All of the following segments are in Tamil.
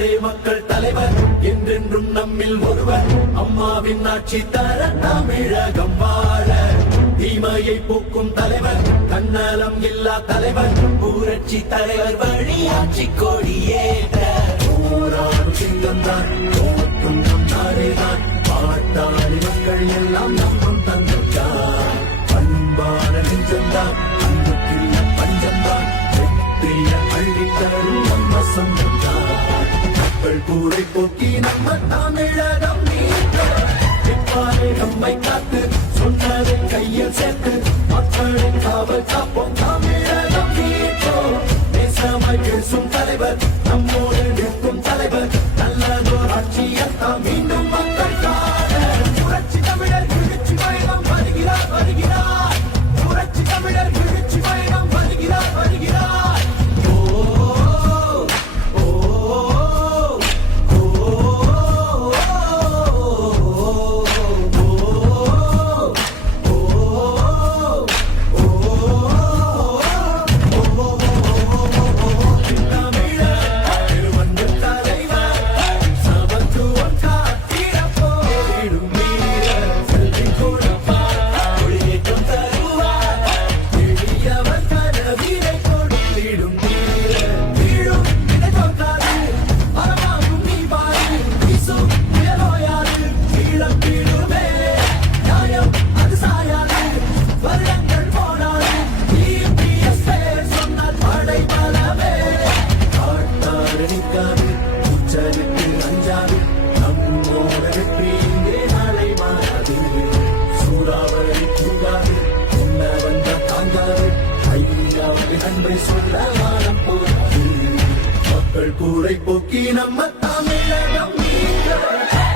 அண்ணாரே மக்கள் தலைவர் என்றென்றும் நம்மில் ஒருவர். அம்மாவின் ஆட்சி தர தமிழகம் வாழ. தீமையை போக்கும் தலைவர், தன்னலம் இல்லா தலைவர், புரட்சி தலைவர் வழி ஆட்சி கொடியேற்ற. போராடும் சிங்கம்தான், போற்றும் அண்ணாரேதான், பாட்டாளி மக்கள் எல்லாம் நம்பும் தந்தைதான். பண்பான நெஞ்சம்தான், அன்புக்குள்ள பஞ்சம்தான், வெற்றிய அள்ளித்தரும் நம்ம சொந்தம்தான். மக்கள் கூரை போக்கி நம்ம தமிழகம் நீக்க. இப்பாறை நம்மை காத்து, சொன்னதை கையில் சேர்த்து, மக்களின் காவல் காப்போம், தமிழகம் நீப்போம். தேசமாய் பேசும் தலைவர், நம்மோடு நிற்கும் தலைவர், நல்லதோர் ஆட்சியத்தான் மீண்டும் மக்கள் காண. புரட்சி தமிழர் எழுச்சி பயணம் வருகிறார் வருகிறார். புரட்சி தமிழர் எழுச்சி பயணம் வருகிறார் வருகிறார். மக்கள் கூரை போக்கி நம்ம தமிழகம் நீங்க.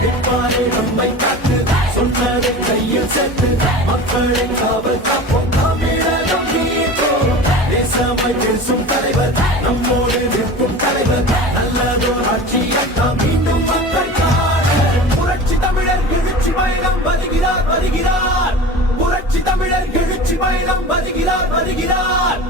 இப்பாறை நம்மை காத்து, சொன்னதை கையில் சேர்த்து, மக்களின் காவல் காப்போம், தமிழகம் நீப்போம். தேசமாய் பேசும் தலைவர், நம்மோடு நிற்கும் தலைவர், நல்லதோர் ஆட்சியத்தான் மீண்டும் மக்கள் காண. புரட்சி தமிழர் எழுச்சி பயணம் வருகிறார் வருகிறார். புரட்சி தமிழர் எழுச்சி பயணம் வருகிறார் வருகிறார்.